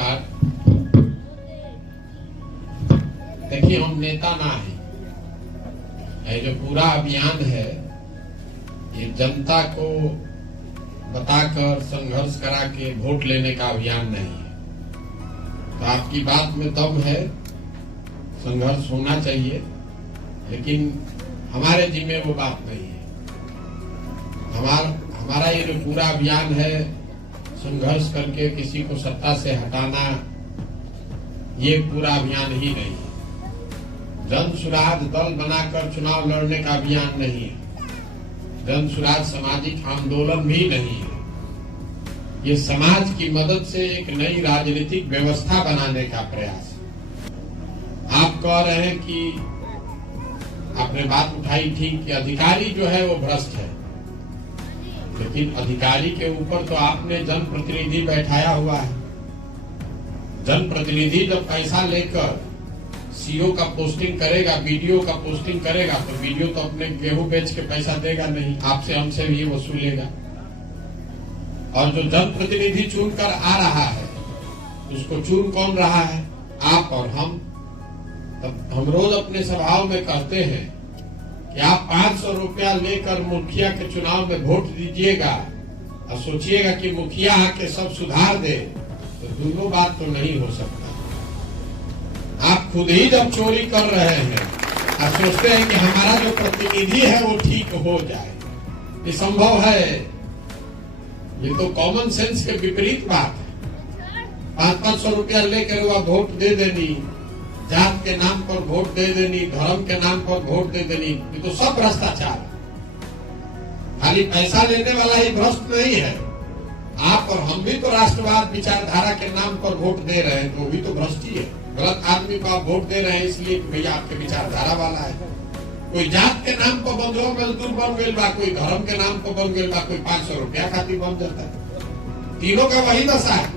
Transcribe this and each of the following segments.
नमस्कार। देखिए, हम नेता ना है, ये जो पूरा अभियान है ये जनता को बताकर संघर्ष करा के वोट लेने का अभियान नहीं है। तो आपकी बात में दम है, संघर्ष होना चाहिए, लेकिन हमारे जिम्मे वो बात नहीं है। हमारा ये जो पूरा अभियान है संघर्ष करके किसी को सत्ता से हटाना, ये पूरा अभियान ही नहीं है। जन सुराज दल बनाकर चुनाव लड़ने का अभियान नहीं है। जन सुराज सामाजिक आंदोलन भी नहीं है। ये समाज की मदद से एक नई राजनीतिक व्यवस्था बनाने का प्रयास है। आप कह रहे हैं कि आपने बात उठाई ठीक कि अधिकारी जो है वो भ्रष्ट है, लेकिन अधिकारी के ऊपर तो आपने जनप्रतिनिधि बैठाया हुआ है। जनप्रतिनिधि जब पैसा लेकर सीओ का पोस्टिंग करेगा, बीडीओ का पोस्टिंग करेगा, तो बीडीओ तो अपने गेहूं बेच के पैसा देगा नहीं, आपसे हमसे भी वसूलेगा। और जो जनप्रतिनिधि चुन कर आ रहा है उसको चुन कौन रहा है? आप और हम। तब हम रोज अपने सभाओं में कहते हैं कि आप 500 रुपया लेकर मुखिया के चुनाव में वोट दीजिएगा और सोचिएगा कि मुखिया आके सब सुधार दे, तो दोनों बात तो नहीं हो सकता। आप खुद ही जब चोरी कर रहे हैं और सोचते हैं कि हमारा जो प्रतिनिधि है वो ठीक हो जाए, ये संभव है? ये तो कॉमन सेंस के विपरीत बात है। 500 रुपया लेकर वह वोट दे देनी, जात के नाम पर वोट दे देनी, धर्म के नाम पर वोट दे देनी, ये तो सब भ्रष्टाचार है। खाली पैसा लेने वाला ही भ्रष्ट नहीं है। आप और हम भी तो राष्ट्रवाद विचारधारा के नाम पर वोट दे रहे हैं, तो भी तो भ्रष्ट ही है। गलत आदमी को आप वोट दे रहे हैं इसलिए भैया आपके विचारधारा वाला है। कोई जात के नाम पर बंधुआ मजदूर बन गए बा, कोई धर्म के नाम पर बन गए बा, कोई 500 रुपया खातिर बन जाता है। तीनों का वही दशा है।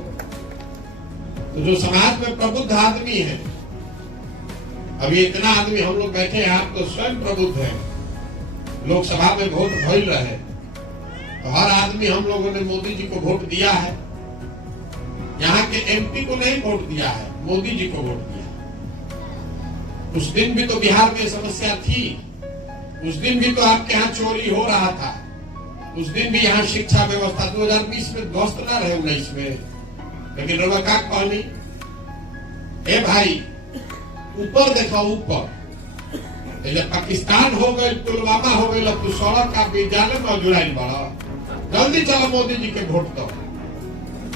तो जो समाज में प्रबुद्ध आदमी है, अभी इतना आदमी हम लोग बैठे हैं, आप तो स्वयं प्रबुद्ध है, लोकसभा में वोट भइल रहे, तो हर आदमी हम लोगों ने मोदी जी को वोट दिया है। यहाँ के एमपी को नहीं वोट दिया है, मोदी जी को वोट दिया। उस दिन भी तो बिहार में समस्या थी, उस दिन भी तो आपके यहाँ चोरी हो रहा था, उस दिन भी यहाँ शिक्षा व्यवस्था 2020 में ध्वस्त न रहे, 19 में। लेकिन रवा का कहनी, ए भाई ऊपर देखो, ऊपर जब पाकिस्तान हो गए, पुलवामा हो गए, तू सड़क का विद्यालय में जुड़ाई बड़ा, जल्दी चलो मोदी जी के वोट दो।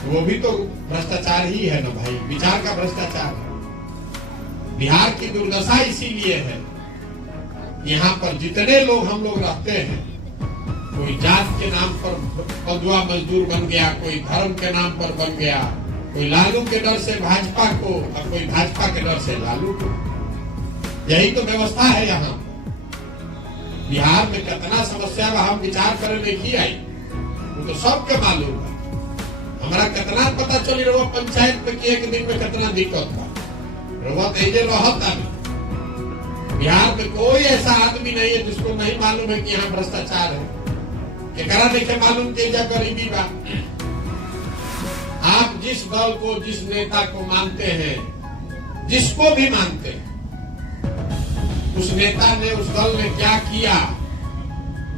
वो भी तो भ्रष्टाचार ही है ना भाई, विचार का भ्रष्टाचार है। बिहार की दुर्दशा इसीलिए है, यहाँ पर जितने लोग हम लोग रहते हैं, कोई जात के नाम पर बंधुआ मजदूर बन गया, कोई धर्म के नाम पर बन गया, कोई लालू के डर से भाजपा को और कोई भाजपा के डर से लालू को। यही तो व्यवस्था है यहाँ। बिहार में कितना समस्या हम विचार करे नहीं आई, वो तो सबके मालूम है। हमारा कितना पता चली रहा पंचायत में कि एक दिन में कितना दिक्कत था, बिहार में कोई ऐसा आदमी नहीं है जिसको नहीं मालूम है कि यहाँ भ्रष्टाचार है। केकरा नहीं मालूम कि गरीबी बा। आप जिस दल को, जिस नेता को मानते हैं, जिसको भी मानते हैं, उस नेता ने, उस दल ने क्या किया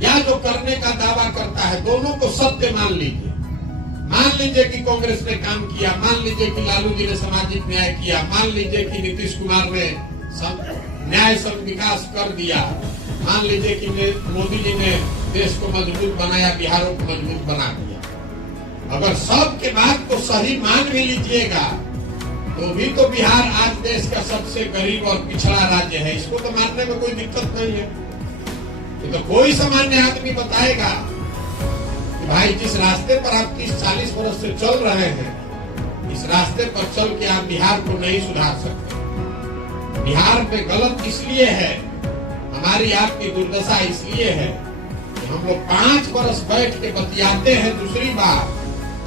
या जो करने का दावा करता है, दोनों को सत्य मान लीजिए। मान लीजिए कि कांग्रेस ने काम किया, मान लीजिए कि लालू जी ने सामाजिक न्याय किया, मान लीजिए कि नीतीश कुमार ने न्याय संग विकास कर दिया, मान लीजिए कि मोदी जी ने देश को मजबूत बनाया, बिहारों को मजबूत बना दिया। अगर सबके बात को सही मान भी लीजिएगा, तो भी तो बिहार आज देश का सबसे गरीब और पिछड़ा राज्य है। इसको तो मानने में कोई दिक्कत नहीं है। तो कोई सामान्य आदमी बताएगा कि भाई जिस रास्ते पर आप 30-40 वर्ष से चल रहे हैं, इस रास्ते पर चल के आप बिहार को नहीं सुधार सकते। बिहार में गलत इसलिए है, हमारी आपकी दुर्दशा इसलिए है कि हम लोग 5 वर्ष बैठ के बतियाते हैं, दूसरी बार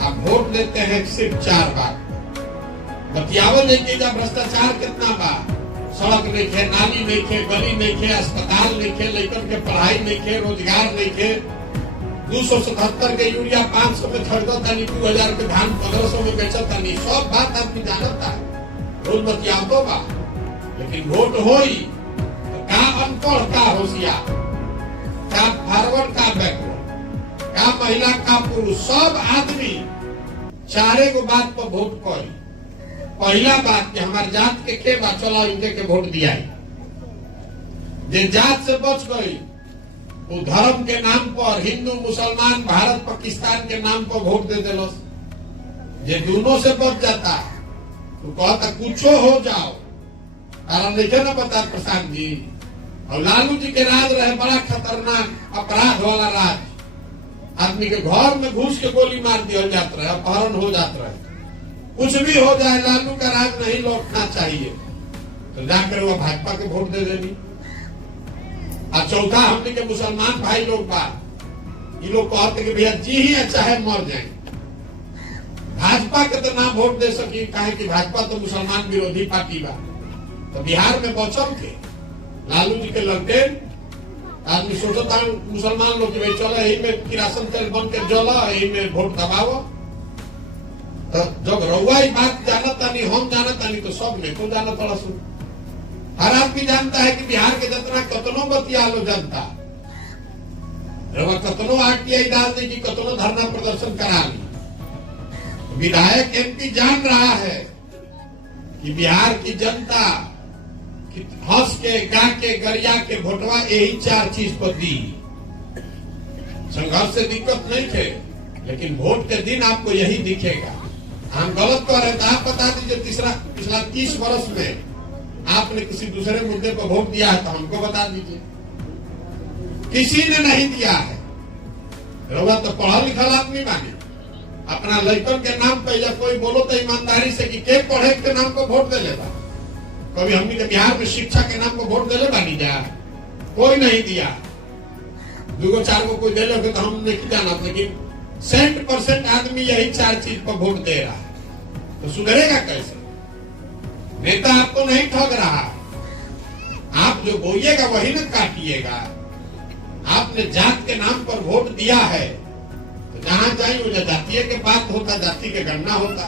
आप वोट देते हैं सिर्फ 4 बार। बतियावल देखिए जब भ्रष्टाचार कितना बा, सड़क नहीं खे, नाली नहीं खे, गली नहीं खे, अस्पताल नहीं खे, लड़कन के पढ़ाई नहीं खे, रोजगार नहीं खे, 277 के यूरिया 500 में खरीदा तानी, 2000 के धान 1500 में बेचा तानी। सब बात आदमी जानता है, रोज बतियातो बा। लेकिन वोट होई तो का अनपढ़, का होशियार, का फॉरवर्ड, का बैकवर्ड, का महिला, का पुरुष, सब आदमी चारे को बात पर वोट करी। पहला बात कि हमारे जात के बा, चलो इनके के वोट दिया। जे जात से बच गई वो धर्म के नाम पर, हिंदू मुसलमान भारत पाकिस्तान के नाम पर वोट दे दिलो। जे दोनों से बच जाता तो कहता कुछो हो जाओ। कारण देखे ना बता प्रशांत जी और लालू जी के राज रहे बड़ा खतरनाक अपराध वाला राज। आदमी के घर में घुस के गोली मार दिया जाता रहे, अपहरण हो जाता रहे, कुछ भी हो जाए, लालू का राज नहीं लौटना चाहिए। तो जाकर वो भाजपा के वोट दे देनी। और चौथा हमने के मुसलमान भाई लोग बात, ये लोग कहते कि भैया जी ही अच्छा है मर जाए। भाजपा के तो ना वोट दे सकी, कहे कि भाजपा तो मुसलमान विरोधी पार्टी बा। तो बिहार में बचल के लालू जी के लड़के आदमी सोचता मुसलमान लोग भाई चलो यही में किरासन तेल बन के जला, यही में वोट दबाओ। तो जब रउआ बात जानता नहीं, हम जानता नहीं, तो सब ने को जाना थोड़ा सुन। हर आदमी जानता है कि बिहार के जितना कतनो बतिया लो जनता, कतनो आरटीआई डाल देगी, कतनो धरना प्रदर्शन करा ली। विधायक एमपी जान रहा है कि बिहार की जनता हंस के, गा के, गरिया के वोटवा यही 4 चीज पर दी। संघर्ष से दिक्कत नहीं थे, लेकिन वोट के दिन आपको यही दिखेगा। हम गलत कह रहे थे, आप बता दीजिए पिछला 30 वर्ष में आपने किसी दूसरे मुद्दे पर वोट दिया है तो हमको बता दीजिए। किसी ने नहीं दिया है। रउआ तो पढ़ा लिखल आदमी माने, अपना लड़कन के नाम पे या कोई बोलो तो ईमानदारी से कि के पढ़े के नाम को वोट दे लेगा। कभी हमने के बिहार में शिक्षा के नाम को वोट दे ले बानी जा, कोई नहीं दिया। 2-4 को कोई दे लोगे तो हम नहीं जाना, लेकिन 100% आदमी यही 4 चीज पर वोट दे रहा है। तो सुधरेगा कैसे? नेता आपको नहीं ठग रहा, आप जो बोइएगा वही न काटिएगा। आपने जात के नाम पर वोट दिया है तो जहां जाए वो जातीय के बात होता, जाति के गणना होता।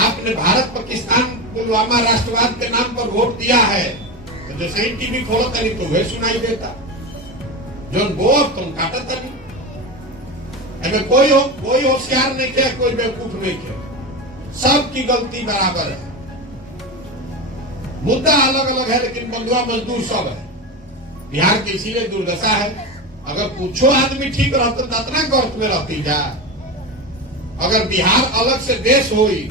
आपने भारत पाकिस्तान पुलवामा राष्ट्रवाद के नाम पर वोट दिया है तो जैसे ही टीवी खोलता नहीं तो वह सुनाई देता, जो वो तुम काटता नहीं। अगर कोई होशियार नहीं किया, कोई बेवकूफ नहीं किया, सबकी गलती बराबर है। मुद्दा अलग अलग है लेकिन बंधुआ मजदूर सब है। बिहार की इसीलिए दुर्दशा है। अगर पूछो आदमी ठीक रहता तो इतना गर्त में रहती जा। अगर बिहार अलग से देश हुई,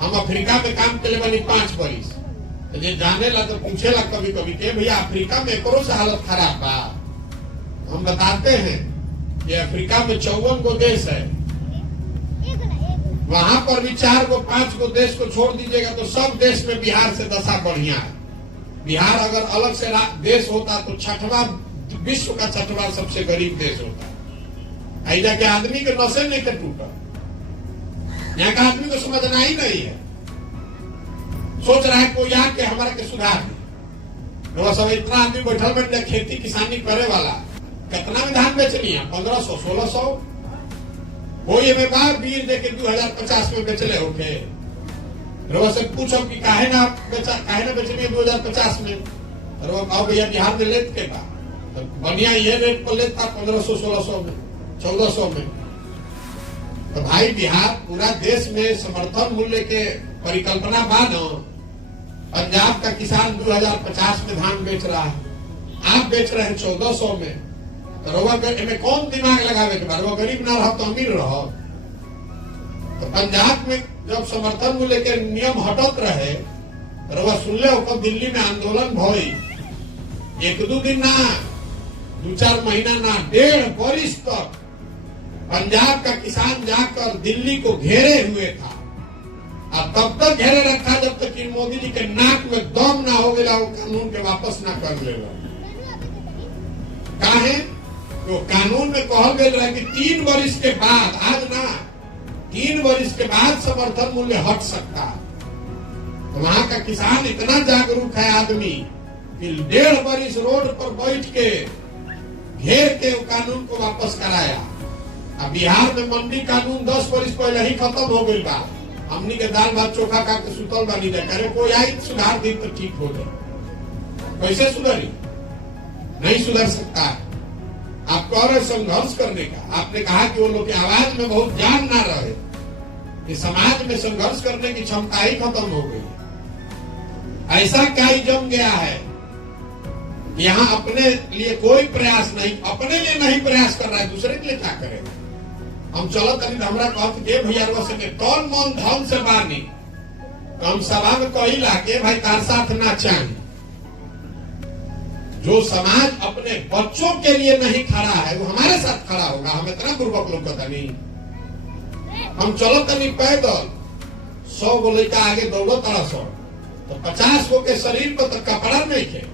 हम अफ्रीका में काम के लिए बनी 5 बरिस, तो जे जाने ला तो पूछेला कभी कभी के भैया अफ्रीका में एकरो से हालत खराब बा। हम बताते हैं कि अफ्रीका में 54 को देश है, वहां पर भी 4 को 5 को देश को छोड़ दीजिएगा तो सब देश में बिहार से दशा बढ़िया है। बिहार अगर अलग से देश होता तो 6वां विश्व का 6वां सबसे गरीब देश होता। ऐसा के आदमी के नशे नहीं के टूटा, यहाँ का आदमी को समझना ही नहीं है। सोच रहा है कोई आके हमारे के सुधार दे। सब इतना आदमी बैठल बैठ खेती किसानी करे वाला, कितना में धान बेचनी है? 1500 1600। कोई में बार बीज देके 2050 में बेचले होके। रोज से पूछो कि काहे ना बेचनी है 2050 में? आओ भैया बिहार में लेत के बा तो बढ़िया ये रेट पर लेता 1500 1600 में 1400 में। तो भाई बिहार पूरा देश में समर्थन मूल्य के परिकल्पना बाद पंजाब का किसान 2050 में धान बेच रहा है, आप बेच रहे हैं 1400 में। तो रउआ में कौन दिमाग लगावे के बाद? गरीब ना रहो तो अमीर रहो। तो पंजाब में जब समर्थन मूल्य के नियम हटत रहे, रउआ सुन ले ओकर दिल्ली में आंदोलन भई, 1-2 दिन ना, 2-4 महीना ना, 1.5 वर्ष तक पंजाब का किसान जाकर दिल्ली को घेरे हुए था। अब तब तक घेरे रखा जब तक कि मोदी जी के नाक में दम ना हो गया, वो कानून के वापस ना कर ले। काहे? तो कानून में कहल गया रहा कि 3 वर्ष के बाद, आज ना 3 वर्ष के बाद समर्थन मूल्य हट सकता। तो वहां का किसान इतना जागरूक है आदमी कि 1.5 वर्ष रोड पर बैठ के घेर के कानून को वापस कराया। अब बिहार में मंडी कानून 10 वर्ष पहले ही खत्म हो गई बा। हमनी के दाल भात चोखा खा के सुतल बानी जा करे कोई आई सुधार दी तो ठीक हो जाए। कैसे सुधरी? नहीं सुधर सकता है। आपको और संघर्ष करने का। आपने कहा कि वो लोग की आवाज में बहुत जान ना रहे कि समाज में संघर्ष करने की क्षमता ही खत्म हो गई। ऐसा क्या ही जम गया है, यहाँ अपने लिए कोई प्रयास नहीं, अपने लिए नहीं प्रयास कर रहा है, दूसरे के लिए क्या करेगा। हम चलो तभी हमरा कहते के भैया से कौन मन धन से बानी तो हम सभा में कहिला के भाई तार साथ ना चाहिए। जो समाज अपने बच्चों के लिए नहीं खड़ा है वो हमारे साथ खड़ा होगा। हम इतना पूर्वक लोग पता नहीं। हम चलो तनी पैदल 100 गो लड़का आगे दौड़ो तड़ा 100 तो 50 गो के शरीर पर तो कपड़ा नहीं है।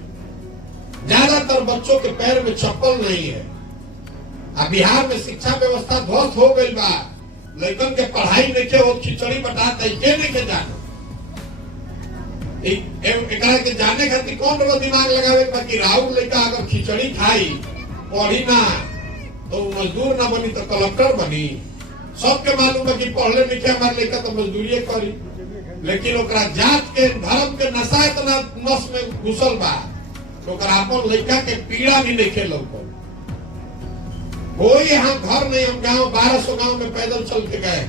ज्यादातर बच्चों के पैर में चप्पल नहीं है। अब बिहार में शिक्षा व्यवस्था ध्वस्त हो गई बा। लड़कन के पढ़ाई नहीं के वो खिचड़ी बटाते के नहीं के जाना एकरा के जाने खातिर कौन लोग दिमाग लगावे कि राहुल लड़का अगर खिचड़ी खाई पढ़ी ना तो मजदूर ना बनी तो कलेक्टर बनी। सबके मालूम है कि पढ़ले लिखे हमारे लड़का तो मजदूरी करी, लेकिन ओकरा जात के धर्म के नशा इतना नस में घुसल बा तो अपन लड़का के पीड़ा भी नहीं खेल। कोई यहाँ घर नहीं। हम गांव 1200 गांव में पैदल चल के गए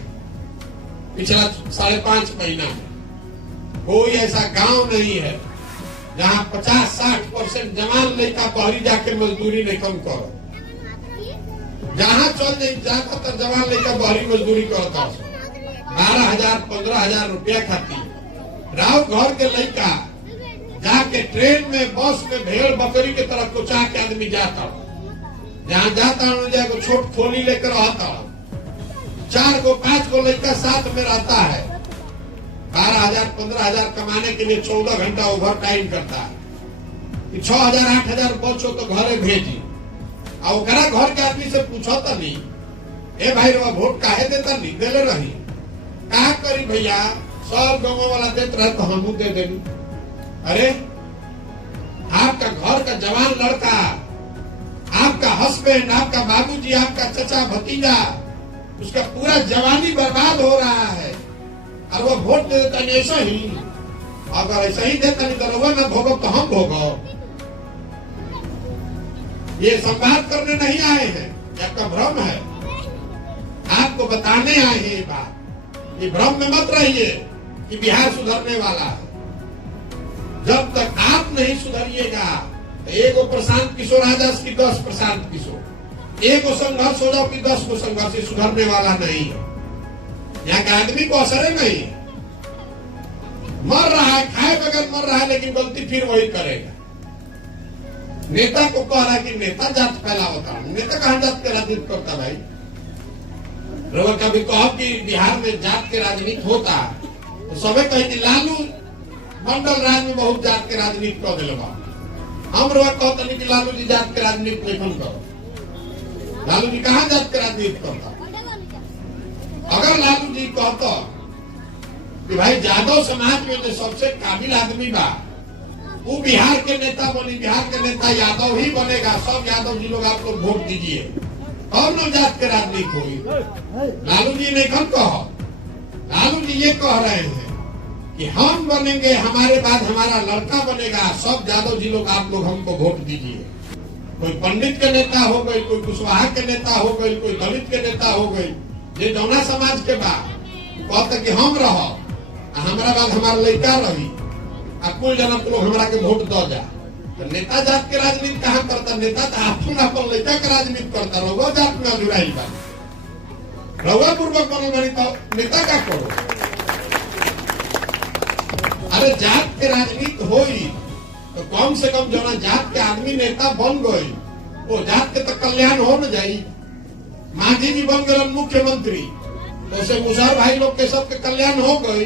पिछला 5.5 महीना में। कोई ऐसा गांव नहीं है जहाँ 50-60% जवान लड़का बहरी जाके मजदूरी नहीं कम करो। जहाँ चल नहीं ज्यादातर जवान लड़का बहरी मजदूरी करता 12,000-15,000 रुपया खाती। राव घर के लड़का जाके ट्रेन में बस में भेड़ बकरी के तरफ कुचा के आदमी जाता। जहाँ जाता जाके छोट खोली लेकर आता 4 गो 5 गो लड़का साथ में रहता है। 12,000-15,000 कमाने के लिए 14 घंटा ओवर टाइम करता है। 6,000-8,000 बचो तो घरे भेजी। और घर के आदमी से पूछो तो नहीं ए भाई रो वोट काहे देता नहीं देले रही का करी भैया सब गाँव वाला देते रहे तो हम दे देंगे। अरे आपका घर का जवान लड़का, आपका हस्बैंड, आपका बाबूजी, आपका चचा भतीजा, उसका पूरा जवानी बर्बाद हो रहा है और वो वोट दे देता नहीं। ऐसा ही अगर ऐसा ही देता नहीं तो वो न भोगो तो हम भोगो। ये संवाद करने नहीं आए हैं, आपका भ्रम है। आपको बताने आए हैं ये बात। ये भ्रम में मत रहिए कि बिहार सुधरने वाला है। जब तक आप नहीं सुधरिएगा तो एगो प्रशांत किशोर आ जाए कि 10 प्रशांत किशोर, एगो संघर्ष हो जाओ कि 10 गो संघर्ष, सुधरने वाला नहीं है। यहाँ के आदमी को असर नहीं। मर रहा है, खाए बगैर मर रहा है, लेकिन गलती फिर वही करेगा। नेता को कह रहा है कि नेता जात फैलावता। नेता कहाँ जात के राजनीति करता भाई? रवा कभी कहो कि बिहार में जात के राजनीति होता तो सबे कहे कि लालू मंडल राज में बहुत जात के राजनीति कर दिल। हम रोज कहते नहीं कि लालू जी जात के राजनीति नहीं करो। लालू जी कहाँ जात के राजनीति करता? अगर लालू जी कहता कि भाई यादव समाज में जो सबसे काबिल आदमी बा वो बिहार के नेता बनी, बिहार के नेता यादव ही बनेगा, सब यादव जी लोग आप लोग वोट दीजिए और लोग जात के राजनीति होगी। लालू जी ने कम कहा। लालू जी ये कह रहे हैं कि हम बनेंगे, हमारे बाद हमारा लड़का बनेगा, सब यादव जी लोग आप लोग हमको वोट दीजिए। कोई पंडित के नेता हो गई, कोई कुशवाहा के नेता हो गई, कोई दलित के नेता हो गई, ये जौना समाज के बाद कहते कि हम रहो, हमारा बाद हमारा लड़का रही, कुल जन लोग हमारा के वोट दो जा। तो नेता जात के राजनीति कहाँ करता? नेता तो अपन लड़का के राजनीति करता। रघुआ जात में अजुराई बा, रघुआ पूर्वक बनल बनी तो नेता का करो। अरे जात के राजनीति होई तो कम से कम जो जात के आदमी नेता बन गई वो जात के तो कल्याण हो न जाई। मांझी जी बन गए मुख्यमंत्री तो उसे मुसहर भाई लोग के सबके कल्याण हो गई।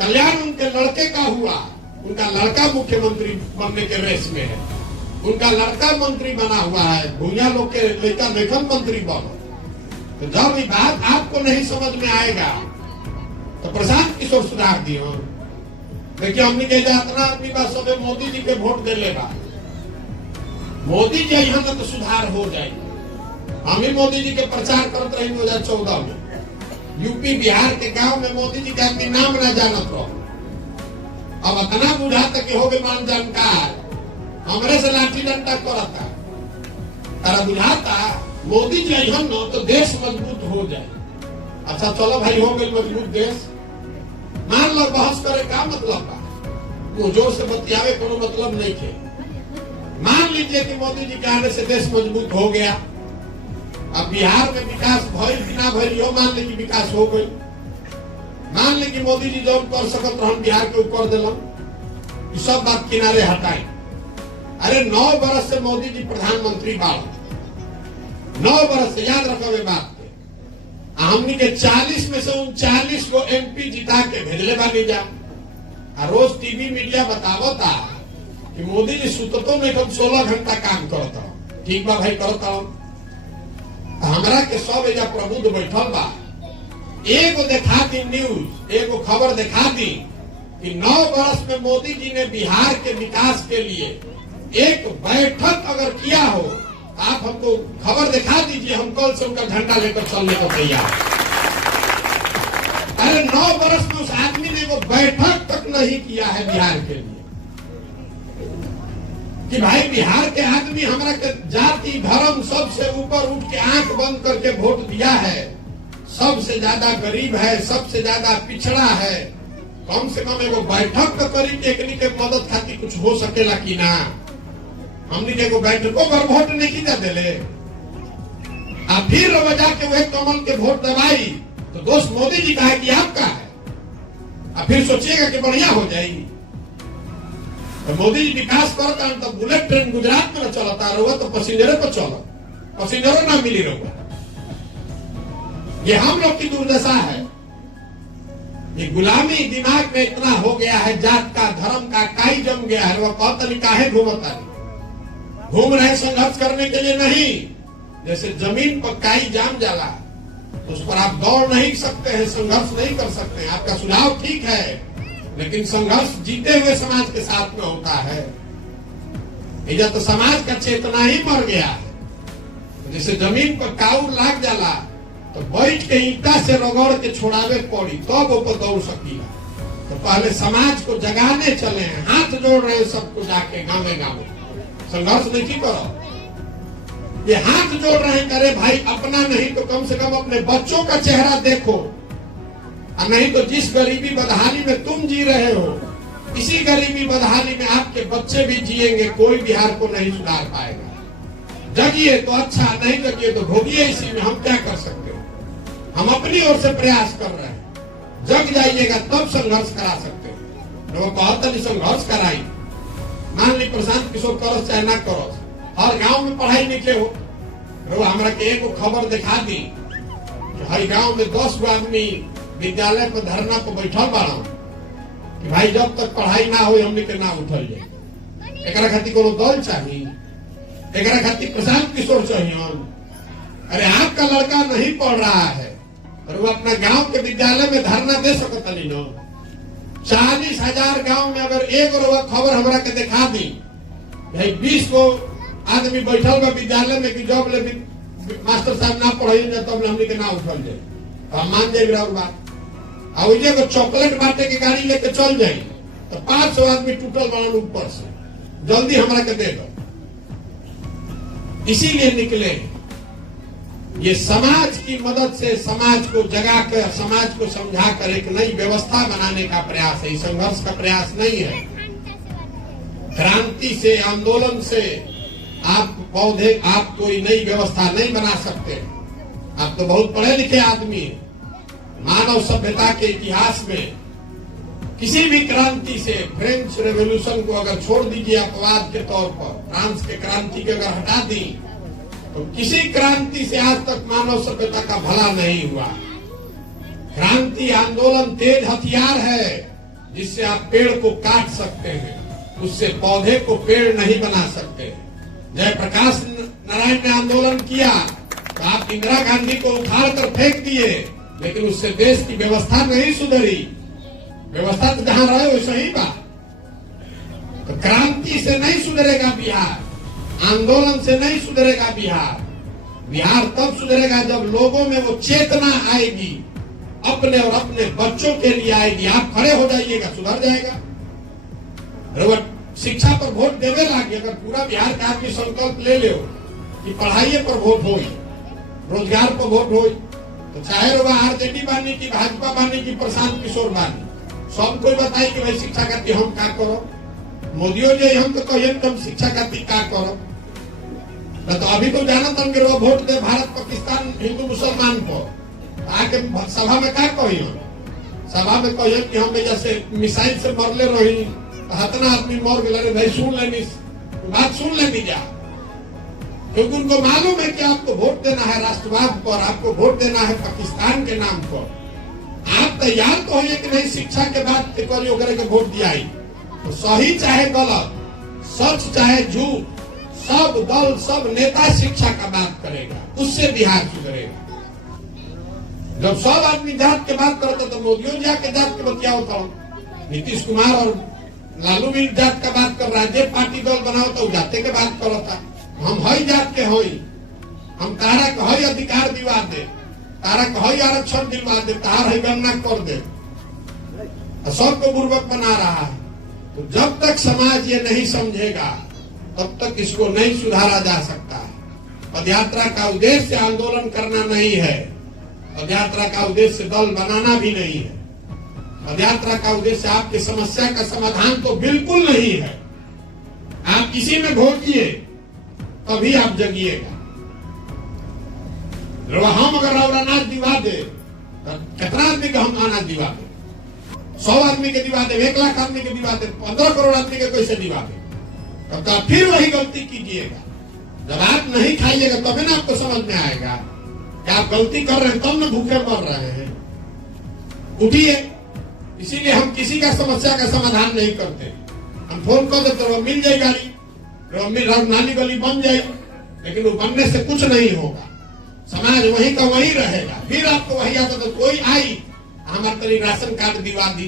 कल्याण उनके लड़के का हुआ, उनका लड़का मुख्यमंत्री बनने के रेस में है, उनका लड़का मंत्री बना हुआ है, भूया लोग के लड़का लेखन मंत्री बनो। तो जब ये बात आपको नहीं समझ में आएगा तो प्रशांत किशोर सुधार दियो। देखिए हमने कहा इतना आदमी बात सब मोदी जी के वोट दे लेगा। मोदी जी यहाँ तो सुधार हो जाए। हम ही मोदी जी के प्रचार करते रहे 2014 में। यूपी बिहार के गांव में मोदी जी का आदमी नाम न जानत रहो। अब इतना बुढ़ा तक हो गए मान जानकार, हमरे से लाठी डंडा करता। तारा बुझाता मोदी जी यहाँ न तो देश मजबूत हो जाए। अच्छा चलो भाई, हो गई मजबूत देश। मान लो बहस करे का मतलब बा, वो जोर से बतियावे कोनो मतलब नहीं थे। मान लीजिए कि मोदी जी के आने से देश मजबूत हो गया। अब बिहार में विकास भइल कि ना भइल, यो मान ली कि विकास हो गई। मान ली कि मोदी जी जब कर सकत रहन बिहार के ऊपर दिलन। सब बात किनारे हटाई। अरे 9 बरस से मोदी जी प्रधानमंत्री बाल, 9 बरस से, याद रखो ये बात के। हमनी के 40 में से 39 को MP जिता के भेजले बानी जा। रोज टीवी मीडिया बतावता कि मोदी जी सुततो में कम 16 घंटा काम करता। ठीक बा भाई, करता। हमरा के सब एजा प्रबुद्ध बैठल बा। एगो देखा दी न्यूज, एगो खबर देखा दी कि 9 वर्ष में मोदी जी ने बिहार के विकास के लिए एक बैठक अगर किया हो, आप हमको खबर दिखा दीजिए, हम कल से उनका झंडा लेकर चलने को तैयार। अरे 9 वर्ष में उस आदमी ने वो बैठक तक नहीं किया है बिहार के लिए कि भाई बिहार के आदमी हमारा के जाति धर्म सबसे ऊपर उठ के आंख बंद करके वोट दिया है, सबसे ज्यादा गरीब है, सबसे ज्यादा पिछड़ा है। कम से कम एगो बैठक तो करी टेकनी के मदद खातिर कुछ हो सकेला कि ना। हमने के एगो बैठकों पर वोट नहीं की देले, अब फिर वजह के वह कमल के वोट दबाई तो दोस्त मोदी जी का है कि आपका है। अब फिर सोचिएगा कि बढ़िया हो जाएगी। तो मोदी जी विकास करता है तो बुलेट ट्रेन गुजरात में न चलता रहुआ तो पैसेंजरों पर चलो, पैसेंजरों ना मिली रहुआ। ये हम लोग की दुर्दशा है। ये गुलामी दिमाग में इतना हो गया है, जात का धर्म का काई जम गया है। वह कौन तरीका है घूमता घूम रहे संघर्ष करने के लिए नहीं। जैसे जमीन पर काई जाम जाला उस पर आप दौड़ नहीं सकते हैं, संघर्ष नहीं कर सकते हैं। आपका सुझाव ठीक है, लेकिन संघर्ष जीते हुए समाज के साथ में होता है। इधर तो समाज का चेतना ही मर गया है। जैसे जमीन पर काऊ लाग जाला तो बैठ के ईटा से रगड़ के छोड़ावे पड़ी तब ऊपर दौड़ सकीला। तो पहले समाज को जगाने चले हैं, हाथ जोड़ रहे हैं सबको जाके गाँव गाँव। संघर्ष नहीं करो, ये हाथ जोड़ रहे हैं। करे भाई अपना नहीं तो कम से कम अपने बच्चों का चेहरा देखो, और नहीं तो जिस गरीबी बदहाली में तुम जी रहे हो, इसी गरीबी बदहाली में आपके बच्चे भी जिएंगे। कोई बिहार को नहीं सुधार पाएगा। जगिए तो अच्छा, नहीं जगिए तो भोगिए। इसी में हम क्या कर सकते हो? हम अपनी ओर से प्रयास कर रहे हैं। जग जाइएगा तब संघर्ष करा सकते हो। लोग कहते नहीं संघर्ष कराई। मान ली प्रशांत किशोर करो चाहे ना करो, हर गांव में पढ़ाई लिखे हो। हमारा के एक खबर दिखा दी कि हर गांव में 10 गो आदमी विद्यालय पर धरना पर बैठल बाड़ा कि भाई जब तक पढ़ाई ना हो हमने के ना उठल जाए। एकरा खातिर कोनो दल चाहिए, एकरा खातिर प्रशांत किशोर चाहिए। अरे आपका लड़का नहीं पढ़ रहा है और वो अपना गांव के विद्यालय में धरना दे सकता नहीं ना। 40,000 गांव में अगर एक खबर हमरा के दिखा दी भाई 20 को आदमी बैठल बा विद्यालय में कि जब ले मास्टर साहब ना पढ़ाई तब हमने के ना उठल जाए, हम मान जाए बात। और चॉकलेट बांटे की गाड़ी लेके चल जाए तो 500 आदमी टूटल बना ऊपर से, जल्दी हमरा के दे दो। इसीलिए निकले ये समाज की मदद से, समाज को जगा कर, समाज को समझा कर एक नई व्यवस्था बनाने का प्रयास है। संघर्ष का प्रयास नहीं है। क्रांति से, आंदोलन से आप कोई नई व्यवस्था नहीं बना सकते। आप तो बहुत पढ़े लिखे आदमी हैं। मानव सभ्यता के इतिहास में किसी भी क्रांति से, फ्रेंच रेवोल्यूशन को अगर छोड़ दीजिए अपवाद के तौर पर, फ्रांस के क्रांति के अगर हटा दी तो किसी क्रांति से आज तक मानव सभ्यता का भला नहीं हुआ। क्रांति आंदोलन तेज हथियार है जिससे आप पेड़ को काट सकते हैं, उससे पौधे को पेड़ नहीं बना सकते। जयप्रकाश नारायण ने आंदोलन किया तो आप इंदिरा गांधी को उखाड़ कर फेंक दिए, लेकिन उससे देश की व्यवस्था नहीं सुधरी। व्यवस्था तो जहां रहे वैसे ही बात। तो क्रांति से नहीं सुधरेगा बिहार, आंदोलन से नहीं सुधरेगा बिहार। बिहार तब सुधरेगा जब लोगों में वो चेतना आएगी, अपने और अपने बच्चों के लिए आएगी। आप खड़े हो जाइएगा, सुधर जाएगा। शिक्षा पर वोट देवे लागे, अगर पूरा बिहार का आदमी संकल्प ले लो कि पढ़ाई पर वोट हो, रोजगार पर वोट हो, तो चाहे वो आरजेडी बानी की भाजपा बानी की प्रशांत किशोर बानी, सब कोई बताई कि भाई शिक्षा खातिर हम का करो। मोदियो जी हम तो कहिए तुम शिक्षा खातिर का करो, तो अभी तो जाना तन के वोट दे भारत पाकिस्तान हिंदू मुसलमान को, आके सभा में का कही, सभा में कहिए कि हम जैसे मिसाइल से मरले रही, हतना आदमी मर गए, भाई सुन लेनी बात, सुन लेनी जा, क्योंकि उनको मालूम है कि आपको वोट देना है राष्ट्रवाद पर, आपको वोट देना है पाकिस्तान के नाम पर। आप तैयार तो होइए कि नहीं शिक्षा के बाद के वोट दिया, तो सही चाहे गलत, सच चाहे झूठ, सब दल सब नेता शिक्षा का बात करेगा, उससे बिहार सुधरेगा। जब सब आदमी जात के बात करते तो मोदियों जाके जात के बतियाओ था, नीतीश कुमार और लालू भी जात का बात कर रहा है, जे पार्टी दल बनाओ तो जाते के बात करता। हम हई जात के होई, हम तारा के हई अधिकार दिवा दे, तारा के हई आरक्षण दिलवा दे, तार हई गणना कर दे, सबको बुर्बक बना रहा है। तो जब तक समाज ये नहीं समझेगा तब तक इसको नहीं सुधारा जा सकता है। पदयात्रा का उद्देश्य आंदोलन करना नहीं है, पदयात्रा का उद्देश्य दल बनाना भी नहीं है, पदयात्रा का उद्देश्य आपकी समस्या का समाधान तो बिल्कुल नहीं है। आप किसी में भोगिए तभी आप जगिएगा। हम अगर और अनाज दिवा दे, कितना आदमी का हम अनाज दिवा दे, 100 आदमी के दिवा दे, 1 लाख आदमी के दिवा दे, 15 करोड़ आदमी के कैसे दिवा दे, तब तो फिर वही गलती कीजिएगा। जब आप नहीं खाइएगा तभी ना आपको समझ में आएगा कि आप गलती कर रहे हैं, तब ना भूखे मर रहे हैं। उठिए। इसीलिए हम किसी का समस्या का समाधान नहीं करते। हम फोन कर देते तो मिल जाए गाड़ी, नाली गली बन जाए, लेकिन वो बनने से कुछ नहीं होगा। समाज वहीं का वहीं रहेगा। फिर आपको वही आता तो कोई आई हमारे तरी राशन कार्ड दिवा दी,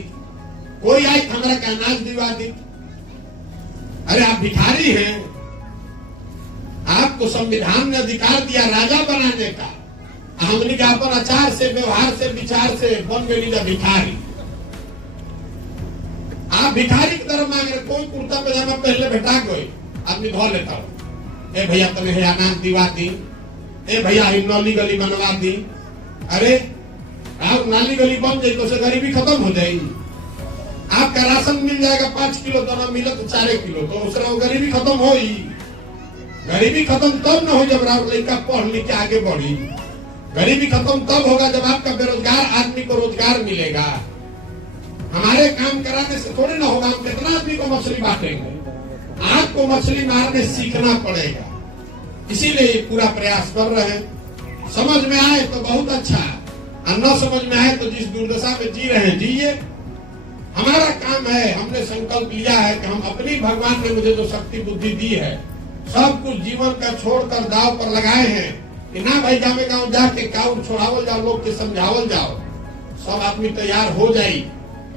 कोई आई हमारा का अनाज दिवा दी। अरे आप भिखारी हैं, आपको संविधान ने अधिकार दिया राजा बनाने का, हमने का अपन आचार से व्यवहार से विचार से बन गई भिखारी। आप भिखारी की तरफ मांग रहे, कोई कुर्ता पजामा पहले भेटा गए आदमी धो लेता हो, ए भैया तुम्हें अनाज दिवा दी, ए भैया नाली गली बनवा दी। अरे आप नाली गली बन जाए तो गरीबी खत्म हो जाएगी। आपका राशन मिल जाएगा 5 किलो, दाना मिले तो 4 किलो, तो उसका गरीबी खत्म हो ही। गरीबी खत्म तब न हो जब लड़का पढ़ लिख के आगे बढ़ी। गरीबी खत्म तब होगा जब आपका बेरोजगार आदमी को रोजगार मिलेगा। हमारे काम कराने से थोड़े ना होगा। हम कितना आदमी को मछली बांटेंगे? आपको मछली मारने सीखना पड़ेगा। इसीलिए पूरा प्रयास कर रहे हैं। समझ में आए तो बहुत अच्छा, और न समझ में आए तो जिस दुर्दशा में जी रहे हैं जीए। हमारा काम है, हमने संकल्प लिया है कि हम अपनी, भगवान ने मुझे जो शक्ति बुद्धि दी है, सब कुछ जीवन का छोड़कर दाव पर लगाए हैं कि ना भाई गाँव गाँव जाके काउंट छोड़ावल जाओ, लोग के समझावल जाओ। सब आदमी तैयार हो जाई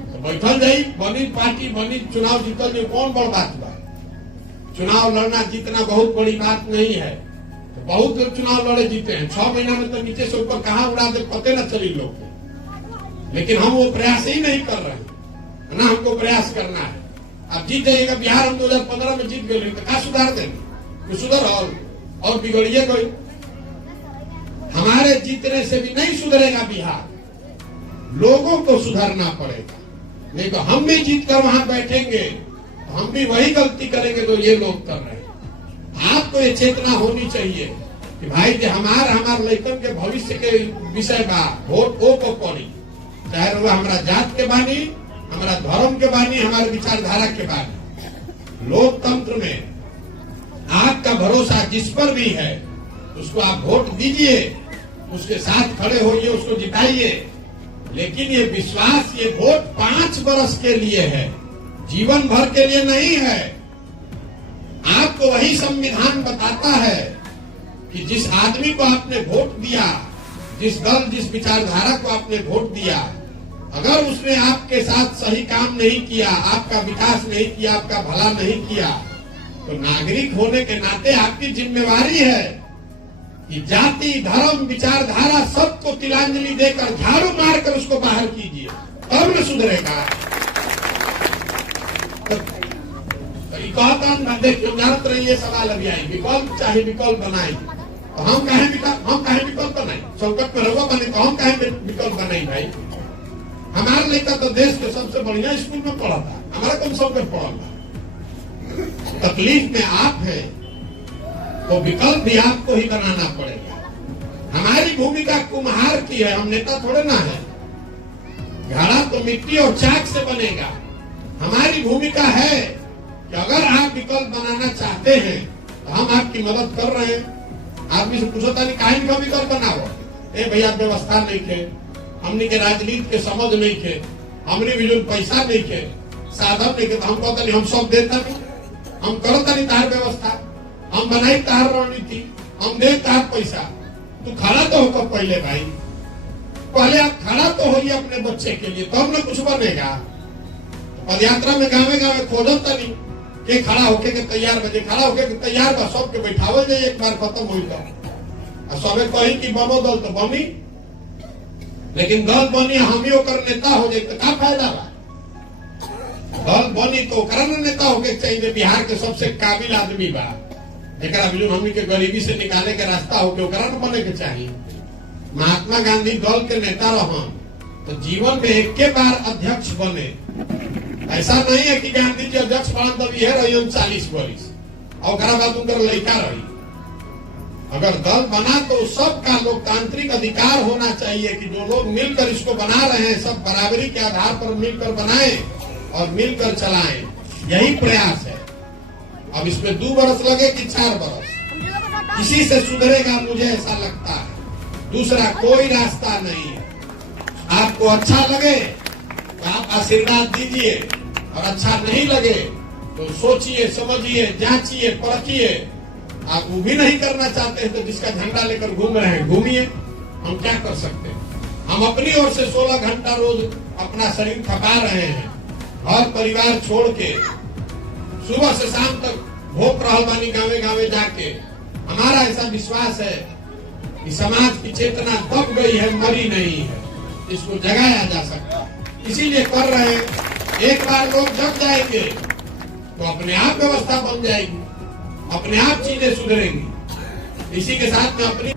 तो बैठल जाई, बनी पार्टी बनी, चुनाव जीतल जो कौन बड़ बात बा। चुनाव लड़ना जीतना बहुत बड़ी बात नहीं है। तो बहुत लोग चुनाव लड़े जीते हैं, 6 महीना में तो नीचे से ऊपर कहाँ उड़ा दे पते न चली लोग को। लेकिन हम वो प्रयास ही नहीं कर रहे हैं ना, हमको प्रयास करना है। अब जीत जाइएगा। बिहार हम 2015 में जीत गए तो क्या सुधार देंगे? सुधर और बिगड़िए गई। हमारे जीतने से भी नहीं सुधरेगा बिहार, लोगों को सुधरना पड़ेगा। नहीं तो हम भी जीत कर वहां बैठेंगे तो हम भी वही गलती करेंगे जो ये लोग कर रहे हैं। आपको ये चेतना होनी चाहिए कि भाई जो हमार लड़कन के भविष्य के विषय बा, वोट ओ को पड़ी, चाहे वो हमारा जात के बानी, हमारा धर्म के बानी, हमारे विचारधारा के बानी। लोकतंत्र में आपका भरोसा जिस पर भी है उसको आप वोट दीजिए, उसके साथ खड़े होइए, उसको जिताइए। लेकिन ये विश्वास, ये वोट 5 वर्ष के लिए है, जीवन भर के लिए नहीं है। आपको वही संविधान बताता है कि जिस आदमी को आपने वोट दिया, जिस दल जिस विचारधारा को आपने वोट दिया, अगर उसने आपके साथ सही काम नहीं किया, आपका विकास नहीं किया, आपका भला नहीं किया, तो नागरिक होने के नाते आपकी जिम्मेवारी है कि जाति, धर्म, विचारधारा सबको तिलांजलि देकर झाड़ू मारकर उसको बाहर कीजिए, तब न सुधरेगा। देखिए जानते रहिए, सवाल अभी आई, विकल्प चाहे विकल्प बनाए, तो हम कहें विकल्प बनाए, संकट में रहुआ बने तो हम कहें विकल्प बनाई भाई। हमारा लड़का तो देश के सबसे बढ़िया स्कूल में पढ़ा था, हमारा कम संकट पढ़ा था। तकलीफ में आप हैं तो विकल्प भी आपको ही बनाना पड़ेगा। हमारी भूमिका कुम्हार की है, हम नेता थोड़े ना है। घड़ा तो मिट्टी और चाक से बनेगा। हमारी भूमिका है कि अगर आप विकल्प बनाना चाहते हैं तो हम आपकी मदद कर रहे हैं। आदमी से पूछो नहीं काहे का विकल्प बनाओ, भैया व्यवस्था नहीं थे, हमने के राजनीति के समझ नहीं थे, हमने भी जो पैसा नहीं थे, साधन नहीं थे, तो हम कहता नहीं हम सब देता नहीं, हम करता नहीं तार व्यवस्था, हम बनाई तार रणनीति, हम दे तार पैसा। तू खड़ा तो होकर पहले भाई, पहले आप खड़ा तो होइए अपने बच्चे के लिए, तब न कुछ बनेगा। पदयात्रा में गाँव गाँव खोजता नहीं के खड़ा होके के तैयार बजे, खड़ा होके के तैयार बा, सबके बैठावल जाए, एक बार खत्म हुई तो सबे कही कि बनो दल तो बनी, लेकिन दल बनी हम ही ओकर नेता हो जाए तो का फायदा बा। दल बनी तो ओकरा नेता होके चाहिए। बिहार के सबसे काबिल आदमी बा, जरा बिल्कुल हमनी के गरीबी से निकाले के रास्ता होके ओकरा न बने के चाहिए। महात्मा गांधी दल के नेता रहन तो जीवन में एक के बार अध्यक्ष बने। ऐसा नहीं है कि गांधी जी अध्यक्ष बना तब यह रही 40 वर्ष और बाद उनका लड़का रही। अगर दल बना तो सबका लोकतांत्रिक अधिकार होना चाहिए कि जो लोग मिलकर इसको बना रहे हैं सब बराबरी के आधार पर मिलकर बनाएं और मिलकर चलाएं, यही प्रयास है। अब इसमें 2 बरस लगे कि 4 बरस, इसी से सुधरेगा मुझे ऐसा लगता है। दूसरा कोई रास्ता नहीं है। आपको अच्छा लगे तो आप आशीर्वाद दीजिए, और अच्छा नहीं लगे तो सोचिए, समझिए, जांचिए, परखिए। आप वो भी नहीं करना चाहते हैं तो जिसका झंडा लेकर घूम रहे हैं घूमिए, हम क्या कर सकते हैं। हम अपनी ओर से 16 घंटा रोज अपना शरीर थका रहे हैं, घर परिवार छोड़ के सुबह से शाम तक भोग रहल बानी गाँवे गाँवे जाके। हमारा ऐसा विश्वास है कि समाज की चेतना दब गई है, मरी नहीं है, इसको जगाया जा सकता है, इसीलिए कर रहे हैं। एक बार लोग जग जाएंगे तो अपने आप व्यवस्था बन जाएगी, अपने आप चीजें सुधरेंगी। इसी के साथ में अपनी